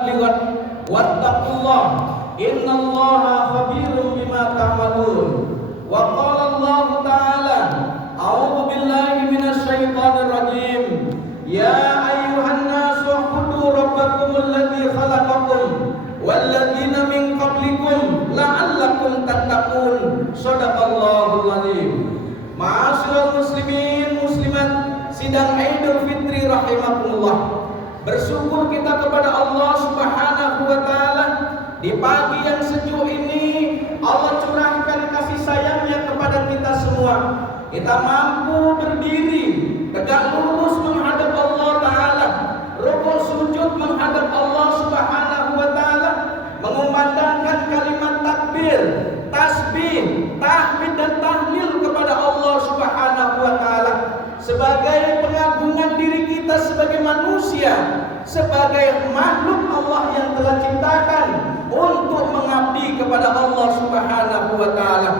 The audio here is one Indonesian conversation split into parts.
liwat wattaqullah innallaha khabirum bima ta'malun. Wa qala Allah ta'ala a'udzu billahi minasy syaithanir rajim ya ayyuhan nasu u'budu rabbakum alladzi khalaqakum walladzina min qablikum la'allakum tattaqun. Shadaqallahul azim. Ma'asyiral muslimin muslimat sidang Idul Fitri rahimakumullah. Bersyukur kita kepada Allah Subhanahu wa taala di pagi yang sejuk ini Allah curahkan kasih sayangnya kepada kita semua. Kita mampu berdiri tegak lurus menghadap Allah taala, rukuk sujud menghadap Allah Subhanahu wa taala, mengumandangkan kalimat takbir, tasbih, tahmid dan tahlil kepada Allah Subhanahu wa taala sebagai pengagungan diri kita sebagai manusia, sebagai makhluk Allah yang telah ciptakan untuk mengabdi kepada Allah Subhanahu wa taala.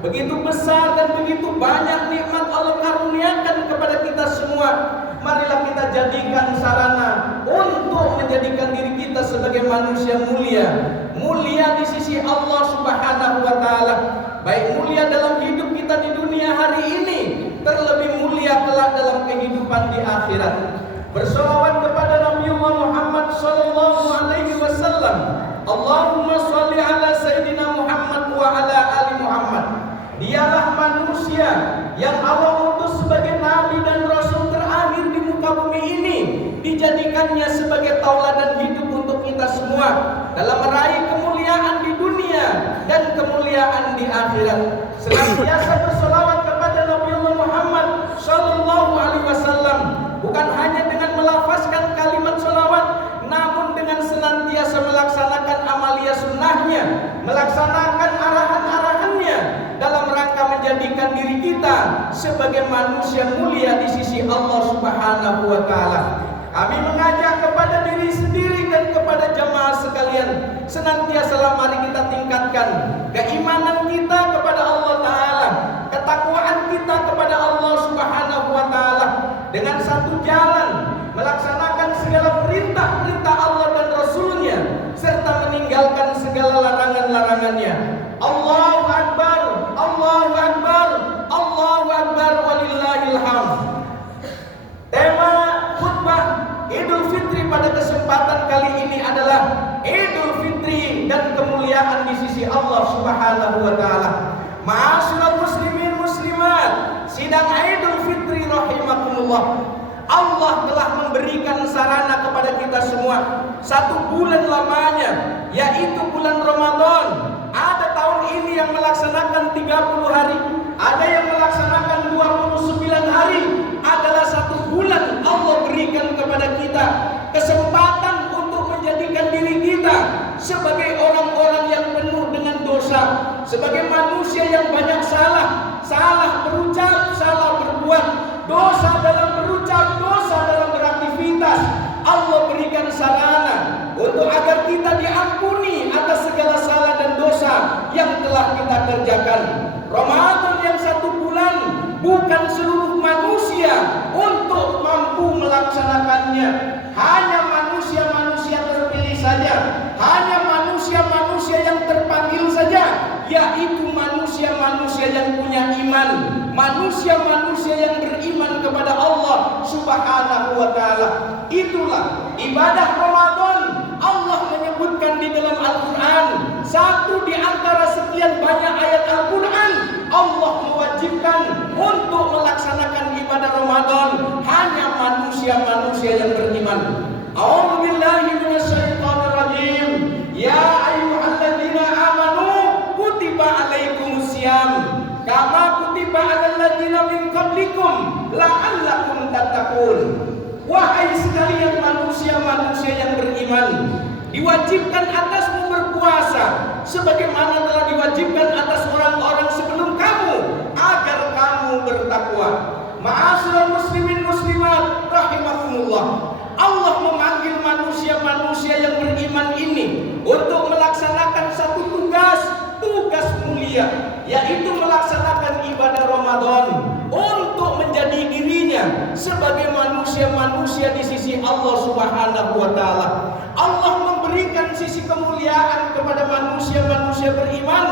Begitu besar dan begitu banyak nikmat Allah karuniakan kepada kita semua. Marilah kita jadikan sarana untuk menjadikan diri kita sebagai manusia mulia, mulia di sisi Allah Subhanahu wa taala. Baik mulia dalam hidup kita di dunia hari ini, terlebih mulia kelak dalam kehidupan di akhirat. Bersolawat kepada Nabi Muhammad sallallahu alaihi wasallam. Allahumma shalli ala sayyidina Muhammad wa ala ali Muhammad. Dialah manusia yang Allah utus sebagai nabi dan rasul terakhir di muka bumi ini, dijadikannya sebagai tauladan hidup untuk kita semua dalam meraih kemuliaan di dunia dan kemuliaan di akhirat. Senantiasa bersolawat kepada Nabi Muhammad sallallahu alaihi wasallam, bukan hanya dengan melafazkan kalimat sholawat, namun dengan senantiasa melaksanakan amalia sunnahnya, melaksanakan arahan-arahannya dalam rangka menjadikan diri kita sebagai manusia mulia di sisi Allah Subhanahu wa taala. Kami mengajak kepada diri sendiri dan kepada jamaah sekalian, senantiasalah mari kita tingkatkan keimanan kita kepada Allah taala, ketakwaan kita kepada Allah Subhanahu wa taala dengan satu jalan, melaksanakan segala perintah-perintah Allah dan Rasulnya serta meninggalkan segala larangan-larangannya. Allahu Akbar, Allahu Akbar, Allahu Akbar, walillahil hamd. Tema khutbah Idul Fitri pada kesempatan kali ini adalah Idul Fitri dan kemuliaan di sisi Allah Subhanahu wa taala. Ma'asyiral muslimin muslimat, sidang Idul Fitri rahimakumullah. Allah telah memberikan sarana kepada kita semua satu bulan lamanya, yaitu bulan Ramadan. Ada tahun ini yang melaksanakan 30 hari, ada yang melaksanakan 29 hari. Adalah satu bulan Allah berikan kepada kita kesempatan untuk menjadikan diri kita sebagai orang-orang yang penuh dengan dosa, sebagai manusia yang banyak salah berucap, salah berbuat, dosa dalam berucap, dosa dalam beraktivitas. Allah berikan sarana untuk agar kita diampuni atas segala salah dan dosa yang telah kita kerjakan. Ramadan yang satu bulan bukan seluruh manusia untuk mampu melaksanakannya. Hanya manusia-manusia terpilih saja, hanya manusia-manusia yang terpanggil saja, yaitu manusia-manusia yang punya iman, manusia-manusia yang beriman kepada Allah Subhanahu wa taala. Itulah ibadah Ramadan. Allah menyebutkan di dalam Al-Qur'an, satu di antara sekian banyak ayat Al-Qur'an, Allah mewajibkan untuk melaksanakan ibadah Ramadan hanya manusia-manusia yang beriman. A'udzu billahi minasyaitonir rajim. Ya ayyuhalladzina amanu kutiba alaikumusiyam kama kutiba alal ladzina min qablikum la'allakum tattaqun. Wahai sekalian manusia-manusia yang beriman, diwajibkan atasmu berpuasa sebagaimana telah diwajibkan atas orang-orang sebelum kamu agar kamu bertakwa. Ma'asyiral muslimin muslimat rahimakumullah. Allah memanggil manusia-manusia yang beriman ini untuk melaksanakan satu tugas mulia, yaitu melaksanakan ibadah Ramadan untuk menjadi dirinya sebagai manusia-manusia di sisi Allah Subhanahu wa taala. Allah memberi manusia beriman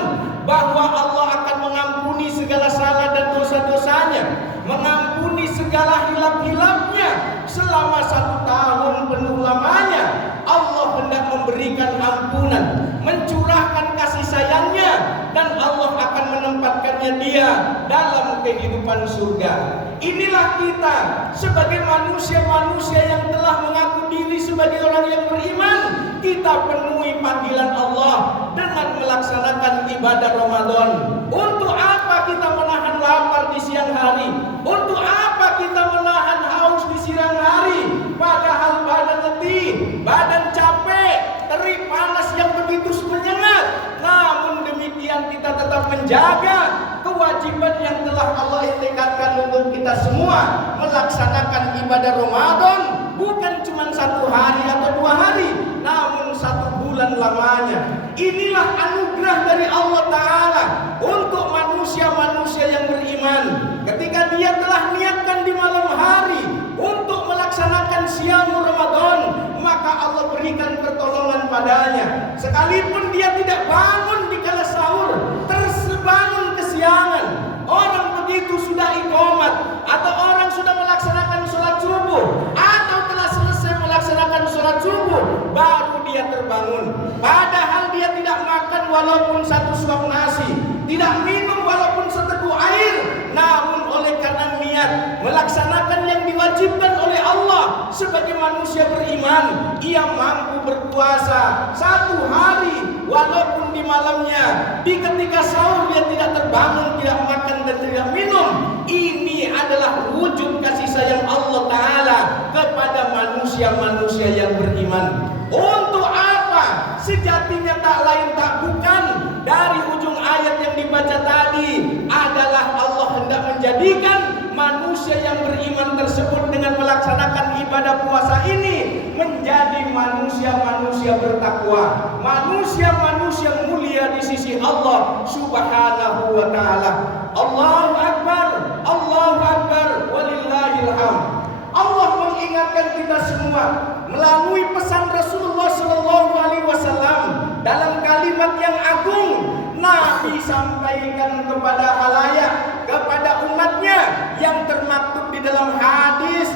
bahwa Allah akan mengampuni segala salah dan dosa-dosanya, mengampuni segala hilaf-hilafnya selama 1 tahun penuh lamanya. Allah hendak memberikan ampunan, mencurahkan kasih sayangnya, dan Allah akan menempatkannya dia dalam kehidupan surga. Inilah kita sebagai manusia-manusia yang telah mengaku diri sebagai orang yang beriman. Kita penuhi panggilan Allah dengan melaksanakan ibadah Ramadan. Untuk apa kita menahan lapar di siang hari? Untuk apa kita menahan haus di siang hari? Padahal badan letih, badan capek, terik panas yang begitu menyengat. Namun demikian kita tetap menjaga kewajiban yang telah Allah tekadkan untuk kita semua, melaksanakan ibadah Ramadan bukan cuma 1 hari atau 2 hari, namun 1 bulan lamanya. Inilah anugerah dari Allah Ta'ala untuk manusia-manusia yang beriman. Ketika dia telah niatkan di malam hari untuk melaksanakan siam Ramadan, maka Allah berikan pertolongan padanya. Sekalipun dia tidak bangun di kala sahur, terbangun kesiangan, orang begitu sudah iqamat, atau orang sudah melaksanakan sholat subuh, atau telah selesai melaksanakan sholat subuh, baru dia terbangun. Padahal dia tidak makan walaupun 1 suap nasi, tidak minum walaupun seteguk air, namun oleh karena niat melaksanakan yang diwajibkan oleh Allah sebagai manusia beriman, ia mampu berpuasa 1 hari walaupun di malamnya, di ketika sahur dia tidak terbangun, tidak makan dan tidak minum. Ini adalah wujud kasih sayang Allah Ta'ala kepada manusia-manusia yang beriman. Untuk apa? Sejatinya tak lain tak bukan dari ujung ayat yang dibaca tadi adalah Allah hendak menjadikan manusia yang beriman tersebut dengan melaksanakan ibadah puasa ini menjadi manusia-manusia bertakwa, manusia-manusia mulia di sisi Allah Subhanahu wa Ta'ala. Allahu Akbar, Allahu Akbar, walillahil hamd. Allah mengingatkan kita semua melalui pesan Rasulullah Sallallahu Alaihi Wasallam dalam kalimat yang agung. Nabi sampaikan kepada halayak, kepada umatnya, yang termaktub di dalam hadis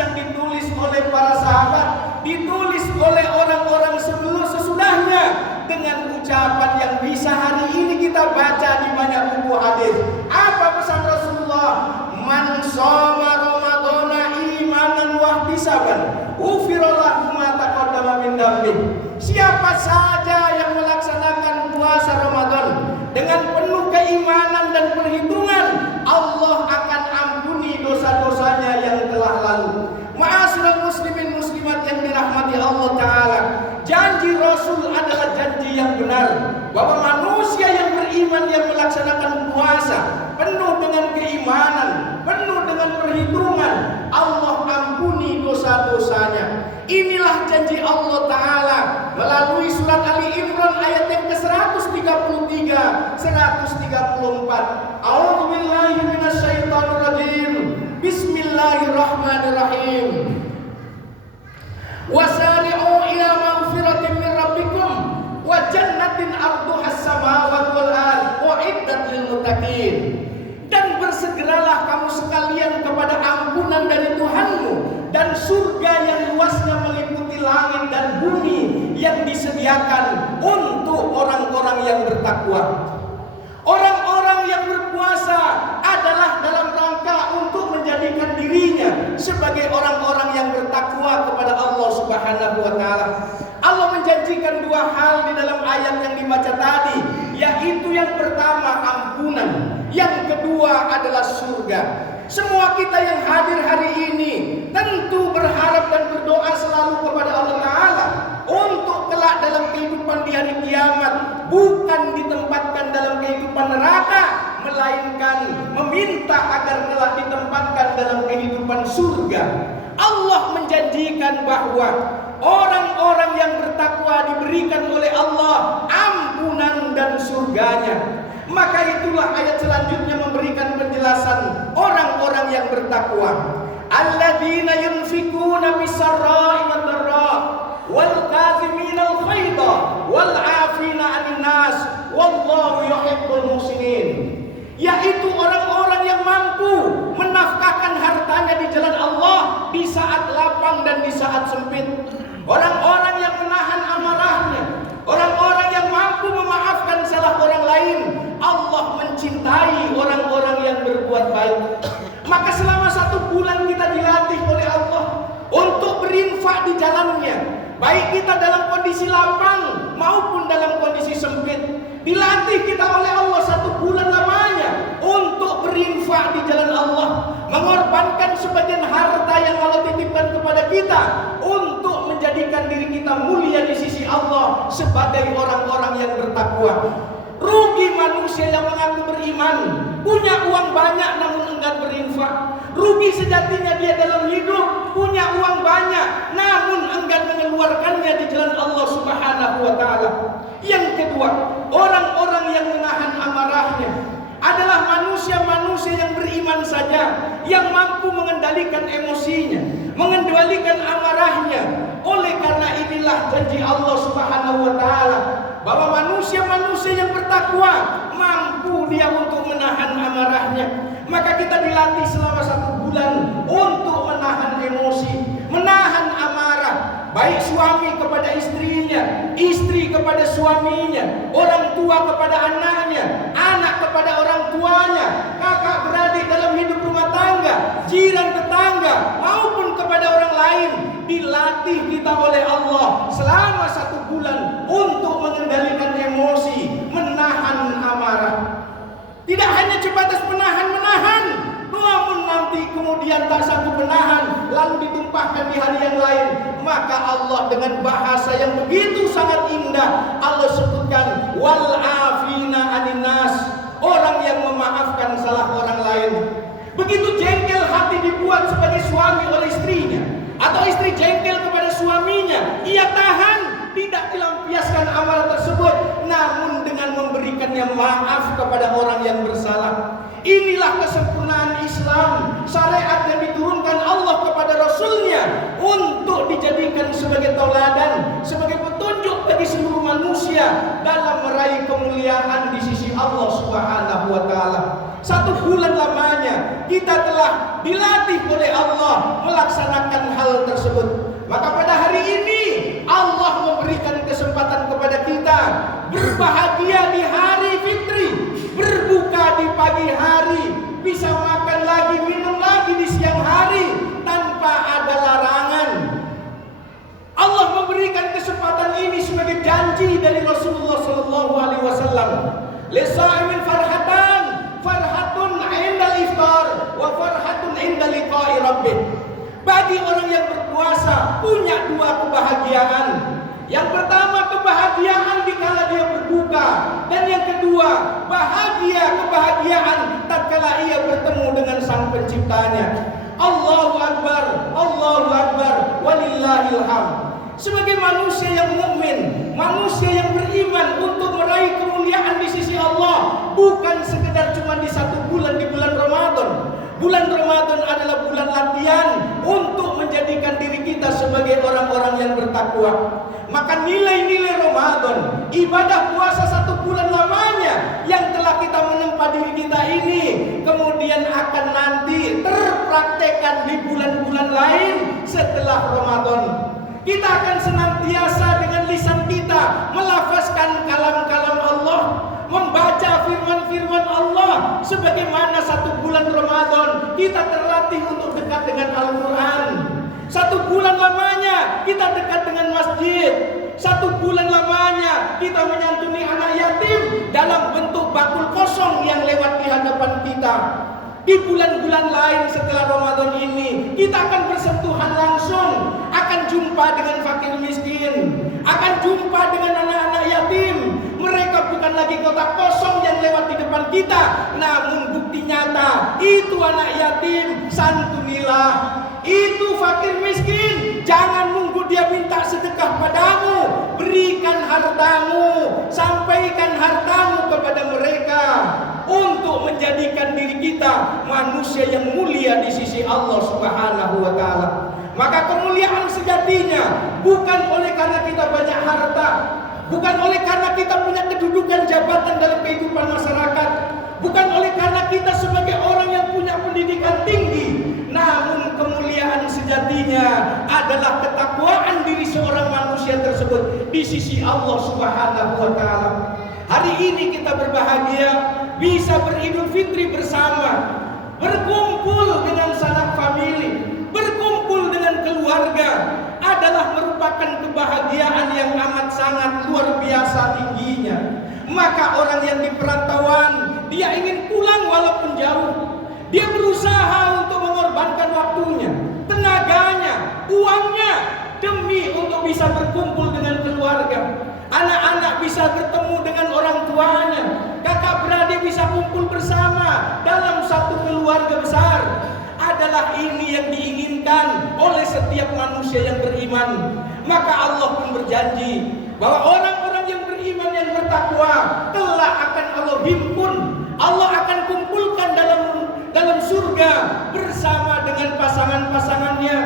yang ditulis oleh para sahabat, ditulis oleh orang-orang sebelum sesudahnya, dengan ucapan yang bisa hari ini kita baca di banyak buku hadis. Apa pesan Rasulullah? Man shoma Ramadhana imanan wa ihtisaban ghufira lahu ma taqaddama min dhanbi. Siapa saja yang melaksanakan puasa Ramadan dengan penuh keimanan dan perhitungan, Allah akan ampuni dosa-dosanya yang telah lalu. Ma'asyiral muslimin muslimat yang dirahmati Allah Ta'ala, janji Rasul adalah janji yang benar, bahwa manusia yang beriman yang melaksanakan puasa penuh dengan keimanan, penuh dengan perhitungan, Allah ampuni dosa-dosanya. Inilah janji Allah Ta'ala melalui surat Ali Imran ayat yang ke-133, 134. A'udzubillahi minasyaitonirrajim. Bismillahirrahmanirrahim. Wasari'u ila maghfiratin min rabbikum wa jannatin 'arduhas samawati wal ardh u'iddat lil muttaqin. Dan bersegeralah kamu sekalian kepada ampunan dari Tuhanmu dan surga yang luasnya meliputi langit dan bumi yang disediakan untuk orang-orang yang bertakwa. Orang-orang yang berpuasa adalah dalam rangka untuk menjadikan dirinya sebagai orang-orang yang bertakwa kepada Allah Subhanahu wa Ta'ala. Allah menjanjikan 2 hal di dalam ayat yang dibaca tadi, yaitu yang pertama ampunan, yang kedua adalah surga. Semua kita yang hadir hari ini tentu berharap dan berdoa selalu kepada Allah Ta'ala untuk kelak dalam kehidupan di hari kiamat bukan ditempatkan dalam kehidupan neraka, melainkan meminta agar kelak ditempatkan dalam kehidupan surga. Allah menjanjikan bahwa orang-orang yang bertakwa diberikan oleh Allah ampunan dan surganya. Maka itulah ayat selanjutnya memberikan penjelasan orang-orang yang bertakwa. Alladzina yunfikuna bis-sarra'i wad-dharra wal kadhiminal ghaidha wal 'afina 'anil nas di jalannya. Baik kita dalam kondisi lapang maupun dalam kondisi sempit. Dilatih kita oleh Allah 1 bulan lamanya untuk berinfak di jalan Allah, mengorbankan sebagian harta yang Allah titipkan kepada kita untuk menjadikan diri kita mulia di sisi Allah sebagai orang-orang yang bertakwa. Rugi manusia yang mengaku beriman, punya uang banyak namun enggan berinfak. Rugi sejatinya dia dalam hidup, punya uang banyak namun enggan mengeluarkannya di jalan Allah Subhanahu wa taala. Yang kedua, orang-orang yang menahan amarahnya adalah manusia-manusia yang beriman saja, yang mampu mengendalikan emosinya, mengendalikan amarahnya. Oleh karena inilah janji Allah Subhanahu wa taala bahwa manusia-manusia yang bertakwa mampu dia untuk menahan amarahnya. Maka kita dilatih selama 1 bulan untuk menahan emosi, menahan amarah. Baik suami kepada istrinya, istri kepada suaminya, orang tua kepada anaknya, anak kepada orang tuanya, kakak beradik dalam hidup rumah tangga, jiran tetangga, maupun kepada orang lain. Dilatih kita oleh Allah selama 1 bulan untuk mengendalikan emosi, menahan amarah. Tidak hanya sebatas menahan, namun nanti kemudian tak sanggup menahan lalu ditumpahkan di hari yang lain. Maka Allah dengan bahasa yang begitu sangat indah, Allah sebutkan wal afina anin nas, orang yang memaafkan salah orang lain. Begitu jengkel hati dibuat sebagai suami oleh istrinya, atau istri jengkel kepada suaminya, ia tahan, tidak dilampiaskan amarah tersebut, namun dengan memberikannya maaf kepada orang yang bersalah. Inilah kesempurnaan Islam, syariat yang diturunkan Allah kepada Rasulnya untuk dijadikan sebagai tauladan, sebagai petunjuk bagi seluruh manusia dalam meraih kemuliaan di sisi Allah Subhanahu wa taala. 1 bulan lamanya kita telah dilatih oleh Allah melaksanakan hal tersebut. Maka pada hari ini Allah memberikan kesempatan kepada kita berbahagia di hari fitri, berbuka di pagi hari, bisa makan lagi, minum lagi di siang hari tanpa ada larangan. Allah memberikan kesempatan ini sebagai janji dari Rasulullah sallallahu alaihi wasallam. Lisaimin farhatan, farhatun 'indal iftar wa farhatun 'inda liqa'i rabbih. Bagi orang yang berpuasa punya 2 kebahagiaan. Yang pertama kebahagiaan dikala dia berbuka, dan yang kedua kebahagiaan tatkala ia bertemu dengan Sang Penciptanya. Allahu Akbar, Allahu Akbar, walillahil hamd. Sebagai manusia yang mukmin, manusia yang beriman, untuk meraih kemuliaan di sisi Allah bukan sekedar cuma di 1 bulan, di bulan Ramadan. Bulan Ramadan adalah bulan latihan untuk menjadikan diri kita sebagai orang-orang yang bertakwa. Maka nilai-nilai Ramadan, ibadah puasa 1 bulan lamanya yang telah kita menempa diri kita ini, kemudian akan nanti terpraktekkan di bulan-bulan lain setelah Ramadan. Kita akan senantiasa dengan lisan kita melafazkan kalam-kalam Allah, membaca firman-firman Allah. Sebagaimana 1 bulan Ramadan kita terlatih untuk dekat dengan Al-Quran, 1 bulan lamanya kita dekat dengan masjid, 1 bulan lamanya kita menyantuni anak yatim dalam bentuk bakul kosong yang lewat di hadapan kita. Di bulan-bulan lain setelah Ramadan ini kita akan bersentuhan langsung, akan jumpa dengan fakir miskin, akan jumpa dengan anak-anak yatim. Mereka bukan lagi kotak kosong yang lewat di depan kita, namun bukti nyata itu anak yatim, santunilah. Itu fakir miskin, jangan nunggu dia minta sedekah padamu, berikan hartamu, sampaikan hartamu kepada mereka untuk menjadikan diri kita manusia yang mulia di sisi Allah Subhanahu wa taala. Maka kemuliaan sejatinya bukan oleh karena kita banyak harta, bukan oleh karena kita punya kedudukan jabatan dalam kehidupan masyarakat, bukan oleh karena kita sebagai orang yang punya pendidikan tinggi, namun kemuliaan sejatinya adalah ketakwaan diri seorang manusia tersebut di sisi Allah Subhanahu wa taala. Hari ini kita berbahagia bisa beridul fitri bersama, berkumpul dengan sanak famili, berkumpul dengan keluarga. Ada adalah merupakan kebahagiaan yang amat sangat luar biasa tingginya. Maka orang yang di perantauan, dia ingin pulang walaupun jauh. Dia berusaha untuk mengorbankan waktunya, tenaganya, uangnya, demi untuk bisa berkumpul dengan keluarga. Anak-anak bisa bertemu dengan orang tuanya, kakak beradik bisa kumpul bersama dalam satu keluarga besar. Adalah ini yang diinginkan oleh setiap manusia yang beriman. Maka Allah pun berjanji bahwa orang-orang yang beriman yang bertakwa kelak akan Allah himpun, Allah akan kumpulkan dalam surga bersama dengan pasangan-pasangannya,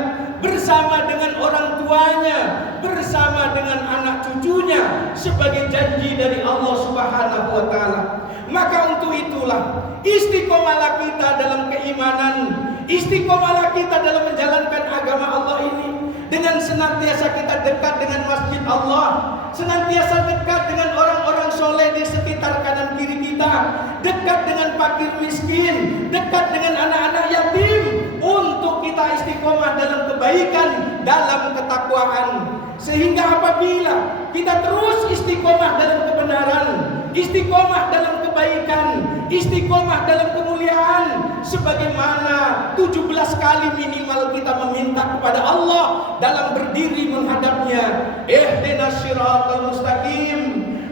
bersama dengan orang tuanya, bersama dengan anak cucunya, sebagai janji dari Allah Subhanahu wa taala. Maka untuk itulah istiqomalah kita dalam keimanan, istiqomalah kita dalam menjalankan agama Allah ini, dengan senantiasa kita dekat dengan masjid Allah, senantiasa dekat dengan orang-orang soleh di sekitar kanan kiri kita, dekat dengan fakir miskin, dekat dengan anak-anak yatim, untuk kita istiqomah dalam kebaikan, dalam ketakwaan. Sehingga apabila kita terus istiqomah dalam kebenaran, istiqomah dalam kebaikan, istiqomah dalam kemuliaan, sebagaimana 17 kali minimal kita meminta kepada Allah dalam berdiri menghadapnya, ihdinas siratal mustaqim,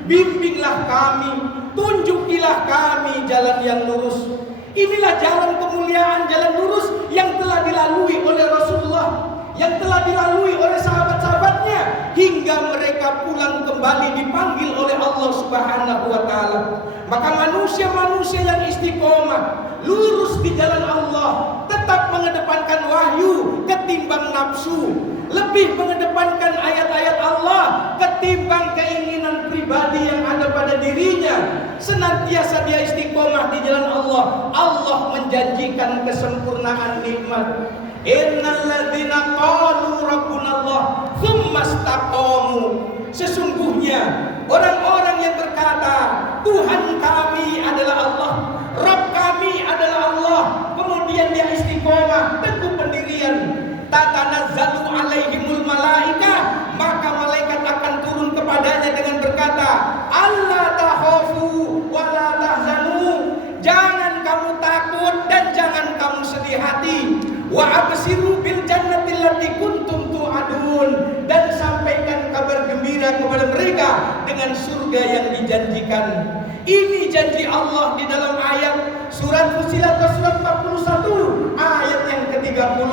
bimbinglah kami, tunjukilah kami jalan yang lurus. Inilah jalan kemuliaan, jalan lurus yang telah dilalui oleh Rasulullah, yang telah dilalui oleh sahabat-sahabatnya, hingga mereka pulang kembali dipanggil oleh Allah Subhanahu wa taala. Maka manusia-manusia yang istiqomah, lurus di jalan Allah, tetap mengedepankan wahyu ketimbang nafsu, lebih mengedepankan ayat-ayat Allah ketimbang keinginan pribadi yang ada pada dirinya. Senantiasa dia istiqomah di jalan Allah, Allah menjanjikan kesempurnaan nikmat. Innal ladzina qalu rabbunallah tsumma istaqamu. Sesungguhnya orang-orang yang berkata Tuhan kami adalah Allah, Rabb kami adalah Allah, kemudian dia istiqomah teguh pendirian, tatanazzalu alaihimul malaika, maka malaikat akan turun kepadanya dengan berkata, alla takhafu wa la tahzanu, jangan kamu takut dan jangan kamu sedih hati. Wa absiru bil jannati allati kuntum tu'adun, dan sampaikan kabar gembira kepada mereka dengan surga yang dijanjikan. Ini janji Allah di dalam ayat surat Fussilat surat 41 ayat yang ke-30.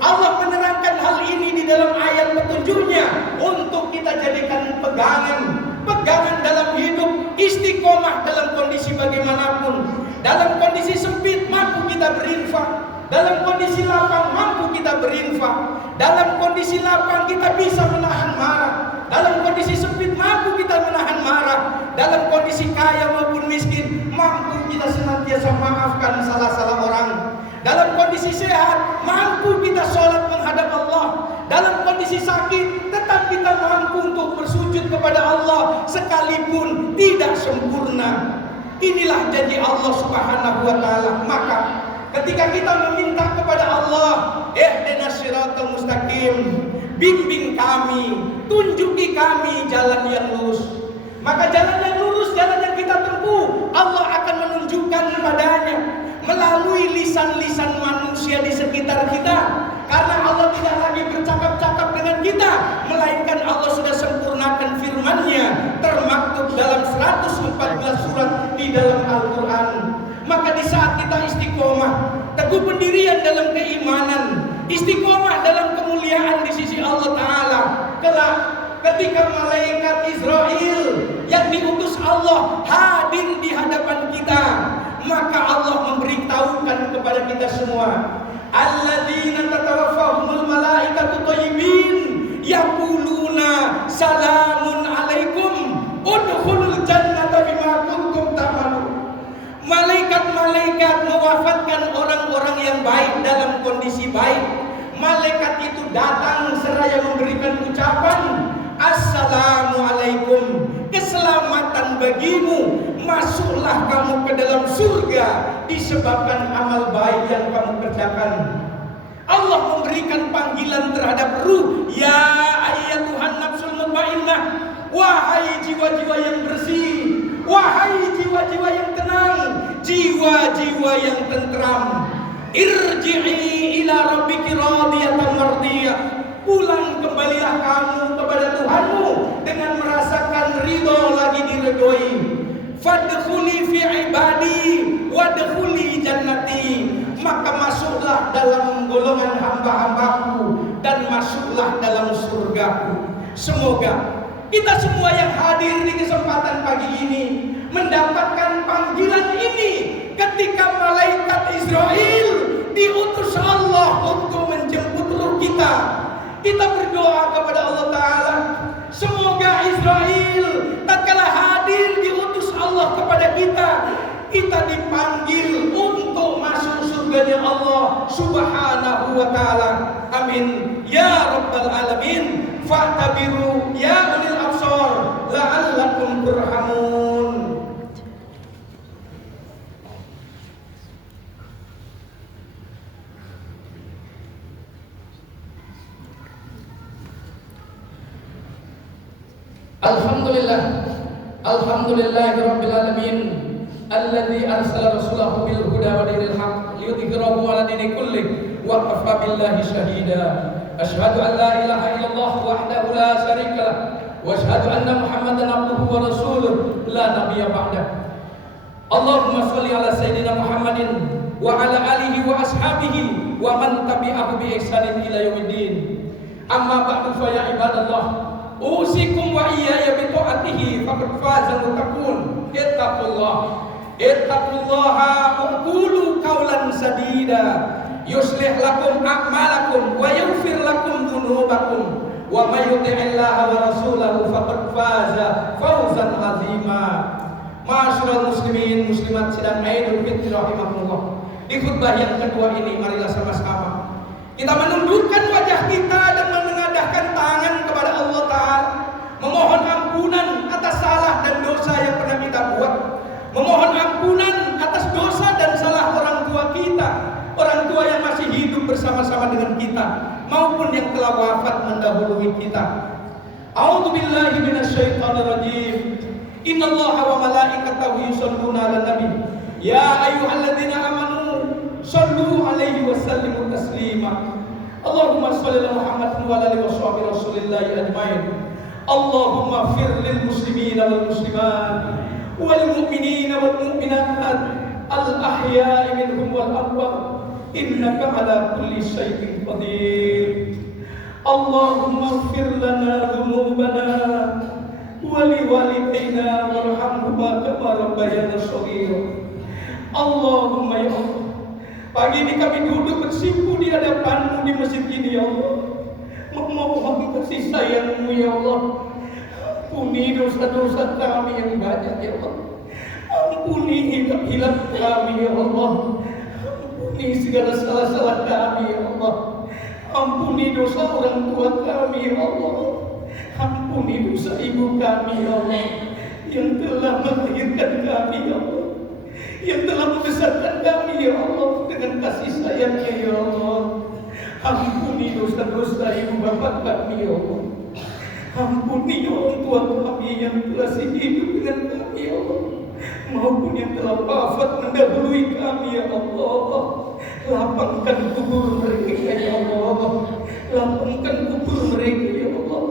Allah menerangkan hal ini di dalam ayat petunjuknya untuk kita jadikan pegangan dalam hidup, istiqomah dalam kondisi bagaimanapun. Dalam kondisi sempit mampu kita berinfak, dalam kondisi lapang mampu kita berinfak, dalam kondisi lapang kita bisa menahan marah, dalam kondisi sempit mampu kita menahan marah, dalam kondisi kaya maupun miskin mampu kita senantiasa maafkan salah-salah orang, dalam kondisi sehat mampu kita sholat menghadap Allah, dalam kondisi sakit tetap kita mampu untuk bersujud kepada Allah sekalipun tidak sempurna. Inilah janji Allah Subhanahu wa taala. Maka ketika kita meminta kepada Allah, ihdinas siratal mustaqim, bimbing kami, tunjuki kami jalan yang lurus. Maka jalan yang lurus, jalan yang kita tempuh, Allah akan menunjukkan padanya melalui lisan-lisan manusia di sekitar kita. Karena Allah tidak lagi bercakap-cakap dengan kita, melainkan Allah sudah sempurnakan firman-Nya termaktub dalam 114 surat di dalam Al-Quran. Maka di saat kita istiqomah, teguh pendirian dalam keimanan, istiqomah dalam kemuliaan di sisi Allah Ta'ala, kelak ketika malaikat Israel yang diutus Allah hadir di hadapan kita, maka Allah memberitahukan kepada kita semua, alladzina tatawaffahumul malaikatu thayyibin yaquluna salamun alaikum udkhulul jannata bima kuntum ta'malun. Malaikat-malaikat mewafatkan orang-orang yang baik dalam kondisi baik. Malaikat itu datang seraya memberikan ucapan, assalamualaikum, keselamatan bagimu, masuklah kamu ke dalam surga disebabkan amal baik yang kamu kerjakan. Allah memberikan panggilan terhadap ruh. Ya ayyatuhan nafsul mutmainnah, wahai jiwa-jiwa yang bersih, wahai jiwa-jiwa yang tenang, jiwa-jiwa yang tentram, irji'i ila rabbiki radiyatan mardiyah. Pulang kembalilah kamu kepada Tuhanmu dengan merasakan ridho lagi diridhoi. Fadkhuli fi ibadi wadkhuli jannati. Maka masuklah dalam golongan hamba-hambaku dan masuklah dalam surgaku. Semoga kita semua yang hadir di kesempatan pagi ini mendapatkan panggilan ini ketika malaikat Israel diutus Allah untuk menjemput ruh kita. Kita berdoa kepada Allah Ta'ala, semoga Israel tatkala hadir diutus Allah kepada kita, kita dipanggil untuk masuk surganya Allah Subhanahu wa Ta'ala. Amin ya rabbal alamin. Fa'tabiru ya ulil absar la'allakum turhamun. Alhamdulillahirabbil alamin. Alladzi arsala rasulahu bil huda wa dinil haqq liyudhhirahu 'ala dini kullih wa kafa billahi shahida. Asyhadu an la ilaha illallah wahdahu la syarika lah wa asyhadu anna Muhammadan abduhu wa rasuluh la nabiyya ba'dah. Allahumma shalli ala sayyidina Muhammadin wa ala alihi wa ashabihi wa man tabi'ahu bi ihsanin ila yaumiddin. Amma ba'du fa ya ibadallah, usikum wa iyaya bi ta'atihi faqad fazal muttaqun. Ittaqullaha wa qulu qawlan sadida yuslih lakum a'malakum wa yaghfir lakum dhunubakum wa may yuti'illaha wa rasulahu faqad faza fawzan 'azima. Ma'asyiral muslimin muslimat sidang Idul Fitri rahimakumullah. Di khutbah yang kedua ini marilah sama-sama kita menundukkan wajah kita dan menengadahkan tangan kepada Allah Ta'ala, memohon ampunan atas salah dan dosa yang pernah kita buat, memohon ampunan atas dosa dan salah orang tua kita, orang tua yang masih hidup bersama-sama dengan kita maupun yang telah wafat mendahului kita. A'udzubillahi minasyaitonir rajim. Innallaha wa malaikatahu yusholluna 'alan nabi. Ya ayyuhalladzina amanu shallu 'alaihi wa sallimu taslima. Allahumma shalli ala Muhammadin wa ala alihi washabihi rasulillahi ajmain. Allahumma fir lil muslimina wal muslimat wal mu'minina wal mu'minat al ahya'i minhum wal amwat innaka ala kulli syai'in qadir. Allahumma fir lana dhunubana wa li walidayna warhamhuma kama rabbayana shaghira. Allahumma ya Allah, pagi ini kami duduk bersimpu di hadapan-Mu di masjid ini ya Allah, memohon kasih sayang-Mu ya Allah. Ampuni dosa-dosa kami yang banyak ya Allah. Ampuni hilaf kami ya Allah. Ampuni segala salah-salah kami ya Allah. Ampuni dosa orang tua kami ya Allah. Ampuni dosa ibu kami ya Allah, yang telah melahirkan kami ya Allah, yang telah membesarkan kami ya Allah dengan kasih sayang-Nya ya Allah. Ampuni dosa-dosa ibu bapak kami ya Allah. Ampuni orang tua kami yang telah hidup dengan kami ya Allah, maupun yang telah wafat mendahului kami ya Allah. Lapangkan kubur mereka ya Allah. Lapangkan kubur mereka ya Allah.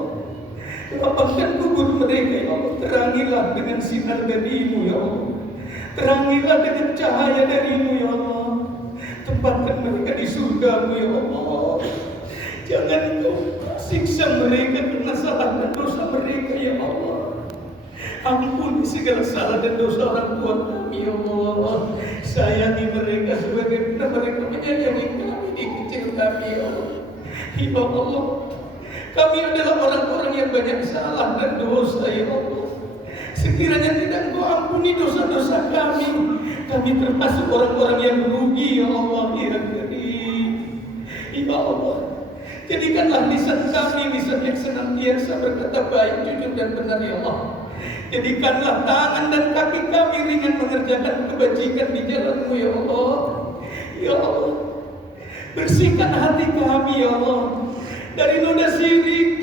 Lapangkan kubur mereka ya Allah. Terangilah dengan sinar dari-Mu ya Allah. Terangilah dengan cahaya dari-Mu ya Allah. Tempatkan mereka di surga-Mu ya Allah. Jangan Kau siksa mereka karena salah dan dosa mereka ya Allah. Ampuni segala salah dan dosa orang tua kami ya Allah. Sayangi mereka sebagaimana mereka menyayangi kami di kecil kami ya Allah. Ya Allah, kami adalah orang-orang yang banyak salah dan dosa ya Allah. Sekiranya tidak Kau ampuni dosa-dosa kami termasuk orang-orang yang rugi ya Allah ya Karim. Ya Allah, jadikanlah lisan kami lisan yang senantiasa berkata baik, jujur dan benar ya Allah. Jadikanlah tangan dan kaki kami ringan mengerjakan kebajikan di jalan-Mu ya Allah. Ya Allah, Bersihkan hati kami ya Allah dari noda sirik,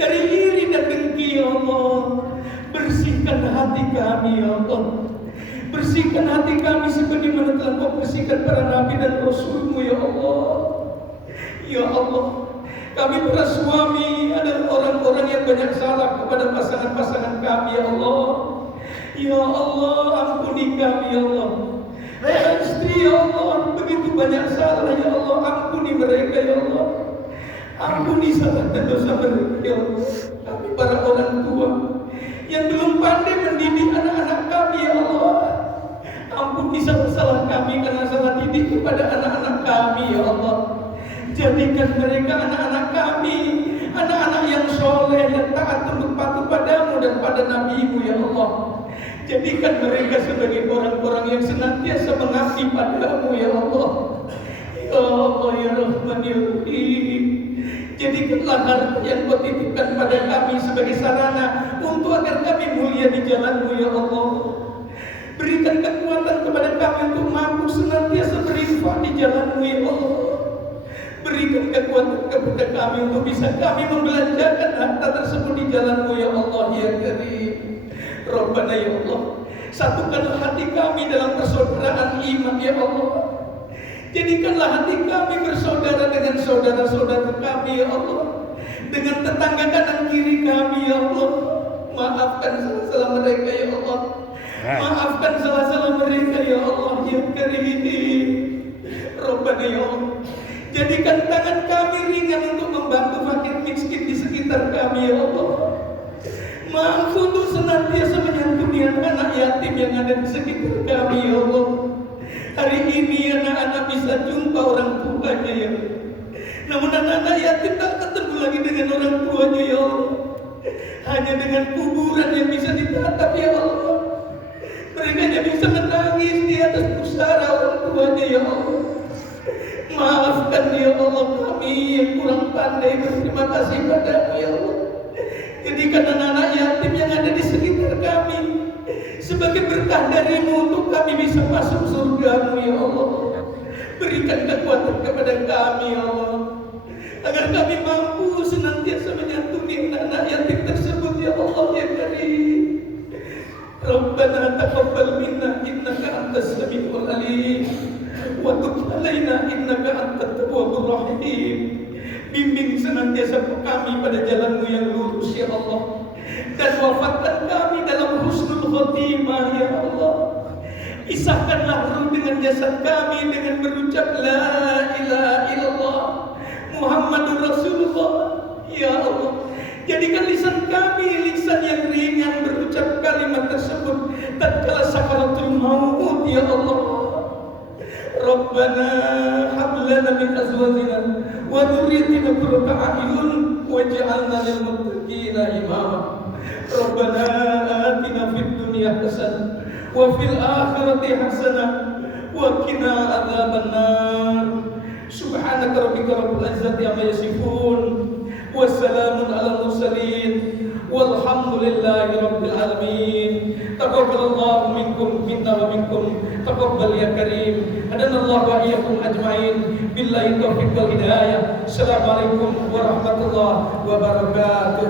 dari iri dan dengki ya Allah. Bersihkan hati kami ya Allah. Bersihkan hati kami sebagaimana telah Kau bersihkan para nabi dan rasul-Mu ya Allah. Ya Allah, kami para suami adalah orang-orang yang banyak salah kepada pasangan-pasangan kami ya Allah. Ya Allah, ampuni kami ya Allah. Istri ya Allah, begitu banyak salah ya Allah, ampuni mereka ya Allah. Ampuni salah dan dosa mereka ya Allah. Kami para orang tua yang belum pandai mendidik anak-anak kami ya Allah. Ampuni salah-salah kami karena salah didik kepada anak-anak kami ya Allah. Jadikan mereka anak-anak kami, anak-anak yang soleh, yang taat tunduk patuh padamu dan pada nabimu ya Allah. Jadikan mereka sebagai orang-orang yang senantiasa mengabdi padamu ya Allah. Ya Allah ya Rahman ya Rahim. Jadikanlah harta yang Kau titipkan pada kami sebagai sarana untuk agar kami mulia di jalan-Mu ya Allah. Berikan kekuatan kepada kami untuk mampu senantiasa berinfak di jalan-Mu ya Allah. Berikan kekuatan kepada kami untuk bisa kami membelanjakan harta tersebut di jalan-Mu ya Allah ya Karim. Rabbana ya Allah, satukanlah hati kami dalam persaudaraan iman ya Allah. Jadikanlah hati kami bersaudara dengan saudara-saudara kami ya Allah, dengan tetangga kanan kiri kami ya Allah. Maafkan salah-salah mereka ya Allah. Maafkan salah-salah mereka ya Allah ya Karim. Rabbana ya Allah, jadikan tangan kami ringan untuk membantu fakir miskin di sekitar kami ya Allah. Mampu untuk senantiasa menyantuni anak-anak yatim yang ada di sekitar kami ya Allah. Hari ini anak-anak bisa jumpa orang tuanya ya, namun anak-anak yatim tak ketemu lagi dengan orang tuanya ya Allah. Hanya dengan kuburan yang bisa ditatap ya Allah. Mereka hanya bisa menangis di atas pusara orang tuanya ya Allah. Maafkan ya Allah kami yang kurang pandai berterima kasih padamu ya Allah. Jadikan anak-anak yatim yang ada di sekitar kami sebagai berkah darimu untuk kami bisa masuk surga-Mu ya Allah. Berikan kekuatan kepada kami ya Allah, agar kami mampu senantiasa menyantuni anak-anak yatim tersebut ya Allah ya Karim. Rabbana taqabbal minna innaka antas samiul alim wa tub alaina innaka antat tawwabur rahim. Bimbing senantiasa kami pada jalan-Mu yang lurus ya Allah, dan wafatkan kami dalam husnul khotimah ya Allah. Isahkanlah ruh dengan jasad kami dengan berucap la ilaha illallah Muhammadur Rasulullah ya Allah. Jadikan lisan kami lisan yang ringan berucap kalimat tersebut tatkala sakaratul maut ya Allah. Rabbana hab lana min azwajina wa dhurriyyatina qurrata a'yun waj'alna lil muttaqina imama. Rabbana atina fid dunya hasanah wa fil akhirati hasanah wa qina adzabannar. Subhanaka rabbika rabbil izzati amma yasifun wa salamun alal mursalin walhamdulillahi rabbil alamin. Taqabbalallahu minkum minna wa minkum taqabbal ya Karim. Hadanallahu wa iyyakum ajmain. Billahi taufiq wal hidayah. Assalamualaikum warahmatullahi wabarakatuh.